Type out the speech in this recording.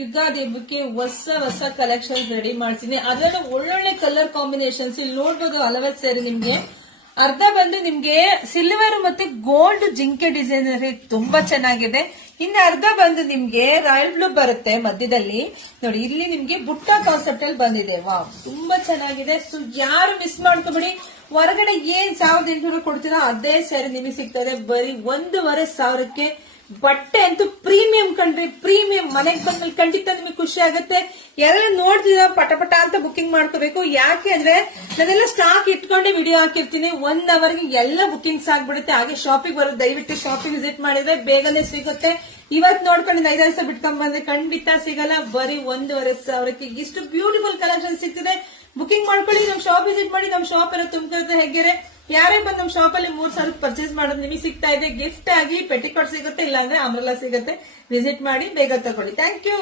ಯುಗಾದಿ ಹಬ್ಬಕ್ಕೆ ಹೊಸ collections ready ಮಾಡ್ತೀನಿ. ಅದರಲ್ಲೂ ಒಳ್ಳೊಳ್ಳೆ ಕಲರ್ ಕಾಂಬಿನೇಷನ್ಸ್ ಇಲ್ಲಿ ನೋಡ್ಬೋದು. 40 ಸೇರಿ ನಿಮ್ಗೆ ಅರ್ಧ ಬಂದು ನಿಮ್ಗೆ ಸಿಲ್ವರ್ ಮತ್ತೆ ಗೋಲ್ಡ್ ಜಿಂಕೆ ಡಿಸೈನ್ ತುಂಬಾ ಚೆನ್ನಾಗಿದೆ. ಇನ್ನು ಅರ್ಧ ಬಂದು ನಿಮ್ಗೆ ರಾಯಲ್ ಬ್ಲೂ ಬರುತ್ತೆ ಮಧ್ಯದಲ್ಲಿ ನೋಡಿ. ಇಲ್ಲಿ ನಿಮ್ಗೆ ಬುಟ್ಟ ಕಾನ್ಸೆಪ್ಟ್ ಅಲ್ಲಿ ಬಂದಿದೆ. ವಾವ್, ತುಂಬಾ ಚೆನ್ನಾಗಿದೆ. ಸೊ ಯಾರು ಮಿಸ್ ಮಾಡ್ಕೋಬೇಡಿ. ಹೊರಗಡೆ ಏನ್ 1800 ಕೊಡ್ತೀರಾ ಅದೇ ಸ್ಯಾರಿ ನಿಮಗೆ ಸಿಗ್ತದೆ ಬರೀ 1,500ಕ್ಕೆ. ಬಟ್ಟೆ ಅಂತೂ ಪ್ರೀಮಿಯಂ ಕಣ್ರಿ, ಪ್ರೀಮಿಯಂ. ಮನೆಗೆ ಬಂದ್ಮೇಲೆ ಖಂಡಿತ ನಿಮಗೆ ಖುಷಿ ಆಗುತ್ತೆ. ಯಾರೆಲ್ಲ ನೋಡ್ತಿದ್ರ ಪಟ ಅಂತ ಬುಕಿಂಗ್ ಮಾಡ್ಕೋಬೇಕು. ಯಾಕೆ ಅಂದ್ರೆ ನಾನೆಲ್ಲ ಸ್ಟಾಕ್ ಇಟ್ಕೊಂಡೆ ವಿಡಿಯೋ ಹಾಕಿರ್ತೀನಿ. 1 ಅವರ್ಗೆ ಎಲ್ಲ ಬುಕಿಂಗ್ಸ್ ಆಗ್ಬಿಡುತ್ತೆ. ಹಾಗೆ ಶಾಪಿಂಗ್ ಬರೋದು, ದಯವಿಟ್ಟು ಶಾಪಿಂಗ್ ವಿಸಿಟ್ ಮಾಡಿದ್ರೆ ಬೇಗನೆ ಸಿಗುತ್ತೆ. ಇವತ್ತು ನೋಡ್ಕೊಂಡು 5 ದಿವಸ ಬಿಟ್ಕೊಂಡ್ ಬಂದ್ರೆ ಖಂಡಿತ ಸಿಗಲ್ಲ. ಬರೀ 1,500ಕ್ಕೆ ಇಷ್ಟು ಬ್ಯೂಟಿಫುಲ್ ಕಲೆಕ್ಷನ್ ಸಿಗ್ತಿದೆ. ಬುಕಿಂಗ್ ಮಾಡ್ಕೊಳ್ಳಿ, ನಮ್ ಶಾಪ್ ವಿಸಿಟ್ ಮಾಡಿ. ನಮ್ ಶಾಪ್ ಇರೋ ತುಮಕೂರು ಹೆಗ್ಗೆರೆ. ಯಾರೇ ಬಂದು ನಮ್ ಶಾಪ್ ಅಲ್ಲಿ 3,000 ಪರ್ಚೇಸ್ ಮಾಡೋದು ನಿಮಗೆ ಸಿಗ್ತಾ ಇದೆ. ಗಿಫ್ಟ್ ಆಗಿ ಪೆಟಿಕೋಟ್ ಸಿಗುತ್ತೆ, ಇಲ್ಲಾಂದ್ರೆ ಅಂಬ್ರೆಲಾ ಸಿಗುತ್ತೆ. ವಿಸಿಟ್ ಮಾಡಿ, ಬೇಗ ತಗೊಳ್ಳಿ. Thank you.